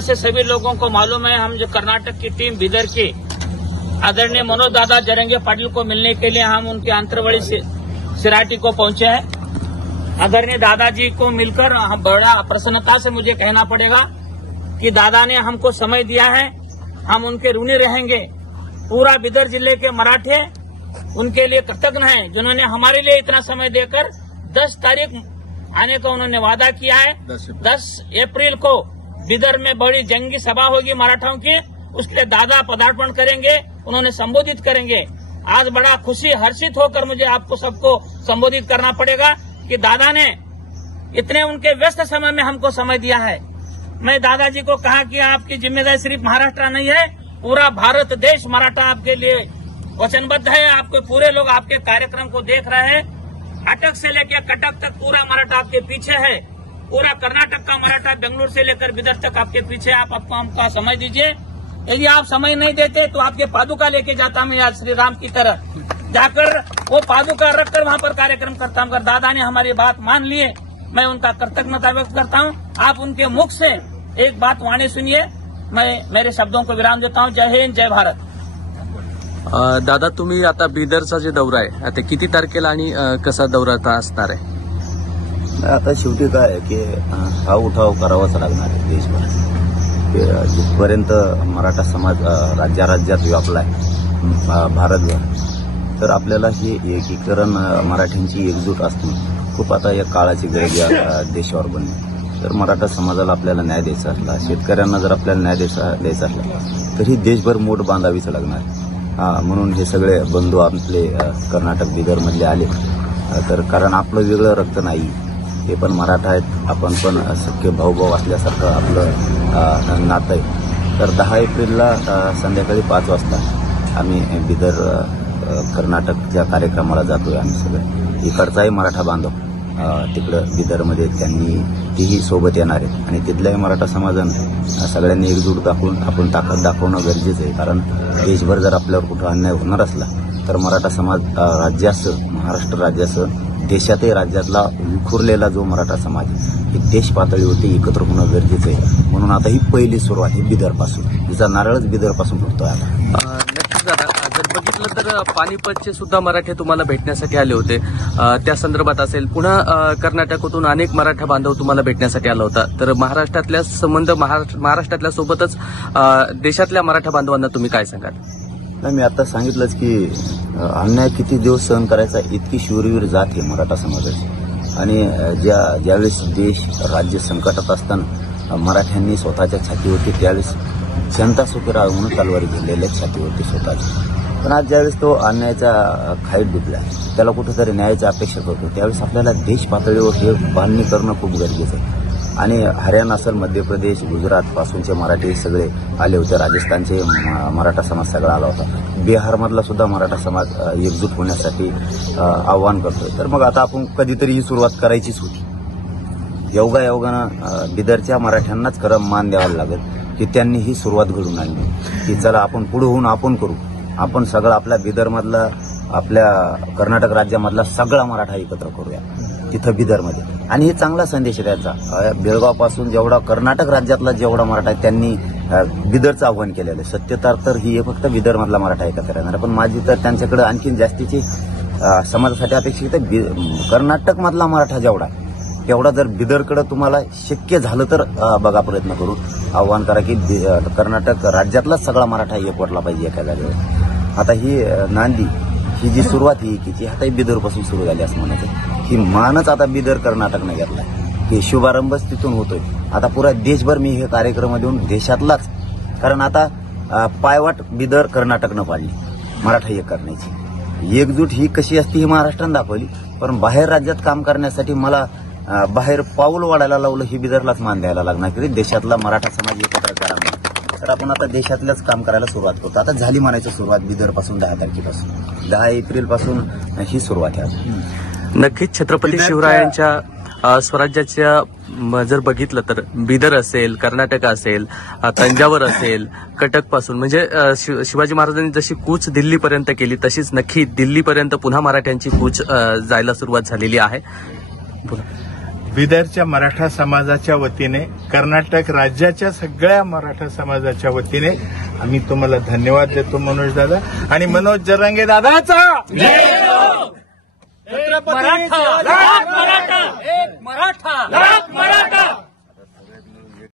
से सभी लोगों को मालूम है, हम जो कर्नाटक की टीम बीदर के आदरणीय मनोज दादा जरंगे पाटिल को मिलने के लिए हम उनके अंतरवली सिराटी को पहुंचे हैं। आदरणीय दादाजी को मिलकर हम बड़ा प्रसन्नता से मुझे कहना पड़ेगा कि दादा ने हमको समय दिया है, हम उनके ऋणी रहेंगे। पूरा बीदर जिले के मराठे उनके लिए कृतज्ञ हैं, जिन्होंने हमारे लिए इतना समय देकर 10 तारीख आने का उन्होंने वादा किया है। 10 अप्रैल को बीदर में बड़ी जंगी सभा होगी मराठाओं की, उसके दादा पदार्पण करेंगे, उन्होंने संबोधित करेंगे। आज बड़ा खुशी हर्षित होकर मुझे आपको सबको संबोधित करना पड़ेगा कि दादा ने इतने उनके व्यस्त समय में हमको समय दिया है। मैं दादाजी को कहा कि आपकी जिम्मेदारी सिर्फ महाराष्ट्र नहीं है, पूरा भारत देश मराठा आपके लिए वचनबद्ध है। आपके पूरे लोग आपके कार्यक्रम को देख रहे हैं, अटक से लेकर कटक तक पूरा मराठा आपके पीछे है। पूरा कर्नाटक का मराठा बेंगलुरु से लेकर बीदर तक आपके पीछे। आप हमका समय दीजिए। यदि आप समय नहीं देते तो आपके पादुका लेके जाता मैं आज श्री राम की तरह जाकर वो पादुका रखकर वहां पर कार्यक्रम करता हूं। अगर दादा ने हमारी बात मान लिए, मैं उनका कृतज्ञता व्यक्त करता हूं। आप उनके मुख से एक बात वाणी सुनिए। मैं मेरे शब्दों को विराम देता हूं। जय हिंद, जय भारत। दादा, तुम्ही आता बीदरचा जे दौरा आहे आता किती तारखेला आणि कसा दौरा असणार आहे? आता शेवटी काय आहे की हा उठाव करावाच लागणार आहे देशभर। जिथपर्यंत मराठा समाज राज्यात व्यापला आहे भारतभर, तर आपल्याला हे एकीकरण मराठ्यांची एकजूट असणे खूप आता या काळाची गरज या देशावर बनली। तर मराठा समाजाला आपल्याला न्याय द्यायचा असला, शेतकऱ्यांना जर आपल्याला न्याय द्यायचा असला तरी देशभर मोठ बांधावीच लागणार। म्हणून हे सगळे बंधू आपले कर्नाटक बीदरमधले आले, तर कारण आपलं वेगळं रक्त नाही, हे पण मराठा आहेत, आपण पण सख्खे भाऊ असल्यासारखं आपलं नातं आहे। तर 10 एप्रिलला संध्याकाळी 5 वाजता आम्ही बीदर कर्नाटकच्या कार्यक्रमाला जातोय। आम्ही सगळे इकडचाही मराठा बांधव तिकडं बीदरमध्ये तेही सोबत येणार आहेत आणि तिथल्याही मराठा समाजानं सगळ्यांनी एकजूट दाखवून आपण ताकद दाखवणं गरजेचं आहे। कारण देशभर जर आपल्यावर कुठं अन्याय होणार असला तर मराठा समाज राज्यासह, महाराष्ट्र राज्यासह देशातही राज्यातला विखुरलेला जो मराठा समाज आहे, देश पातळीवरती एकत्र होणं गरजेचं आहे। म्हणून आता ही पहिली सुरुवात आहे बीदरपासून, तिचा नारळच बीदरपासून फुटतोय आता। नक्कीच दादा, जर बघितलं तर पानिपतचे सुद्धा मराठे तुम्हाला भेटण्यासाठी आले होते, त्या संदर्भात असेल, पुन्हा कर्नाटकातून अनेक मराठा बांधव तुम्हाला भेटण्यासाठी आला होता। तर महाराष्ट्रातल्या संबंध महाराष्ट्रातल्या सोबतच देशातल्या मराठा बांधवांना तुम्ही काय सांगाल? नाही, मी आता सांगितलंच की अन्याय किती दिवस सहन करायचा, इतकी शूरवीर जात आहे मराठा समाजाची। आणि ज्यावेळेस देश राज्य संकटात असताना मराठ्यांनी स्वतःच्या छातीवरती त्यावेळेस जनता सुखी राहावी म्हणून तलवारी घेतलेल्या छातीवरती स्वतःची। पण आज ज्यावेळेस तो अन्यायाच्या खाईत डुबला, त्याला कुठेतरी न्यायाची अपेक्षा करतो, त्यावेळेस आपल्याला देश पातळीवर हे बांधणी करणं खूप गरजेचं आहे। आणि हरियाणा असेल, मध्य प्रदेश, गुजरात पासूनचे मराठी सगळे आले होते, राजस्थानचे मराठा समाज सगळा आला होता, बिहारमधला सुद्धा मराठा समाज एकजूट होण्यासाठी आव्हान करतोय। तर मग आता आपण कधीतरी ही सुरुवात करायचीच होती। योगायोगानं बीदरच्या मराठ्यांनाच खरं मान द्यावा लागेल की त्यांनी ही सुरुवात घडून आणली की चला आपण पुढे होऊन आपण करू, आपण सगळं आपल्या बीदरमधला, आपल्या कर्नाटक राज्यामधला सगळा मराठा एकत्र करूया तिथं बीदरमध्ये। आणि हे चांगला संदेश आहे त्यांचा। बेळगावपासून जेवढा कर्नाटक राज्यातला जेवढा मराठा आहे त्यांनी बीदरचं आव्हान केलेलं आहे। सत्यता तर ही फक्त बीदरमधला मराठा एकत्र येणार, पण माझी तर त्यांच्याकडे आणखी जास्तीची समाजासाठी अपेक्षित आहे कर्नाटकमधला मराठा जेवढा तेवढा जर बीदरकडे तुम्हाला शक्य झालं तर बघा, प्रयत्न करू, आव्हान करा की कर्नाटक राज्यातलाच सगळा मराठा एकवटला पाहिजे एका जागेवर। आता ही नांदी, ही जी सुरुवात ही एकीची आता बीदरपासून सुरू झाली असं म्हणायचं। ही मानच आता बीदर कर्नाटकनं घेतला, हे शुभारंभच तिथून होतोय। आता पुरा देशभर मी हे कार्यक्रम देऊन देशातलाच, कारण आता पायवाट बीदर कर्नाटकनं पाडली मराठा एक करण्याची। एकजूट ही कशी असते ही महाराष्ट्रानं दाखवली, पण बाहेर राज्यात काम करण्यासाठी मला बाहेर पाऊल वाढायला लावलं, ही बीदरलाच मान द्यायला लागणार की देशातला मराठा समाज एकत्र करा। तर आपण आता देशातल्याच काम करायला सुरुवात करतो। आता झाली म्हणायची सुरुवात बीदरपासून 10 तारखेपासून, 10 एप्रिलपासून ही सुरुवात आहे। नक्कीच छत्रपती शिवरायांच्या स्वराज्याच्या जर बघितलं तर बीदर असेल, कर्नाटक असेल, तंजावर असेल, कटक पासून म्हणजे शिवाजी महाराजांनी जशी कूच दिल्लीपर्यंत केली तशीच नक्की दिल्लीपर्यंत पुन्हा मराठ्यांची कूच जायला सुरुवात झालेली आहे। बोला। बिदरच्या मराठा समाजाच्या वतीने, कर्नाटक राज्याच्या सगळ्या मराठा समाजाच्या वतीने आम्ही तुम्हाला धन्यवाद देतो मनोज दादा. आणि मनोज जरांगे दादाचा मराठा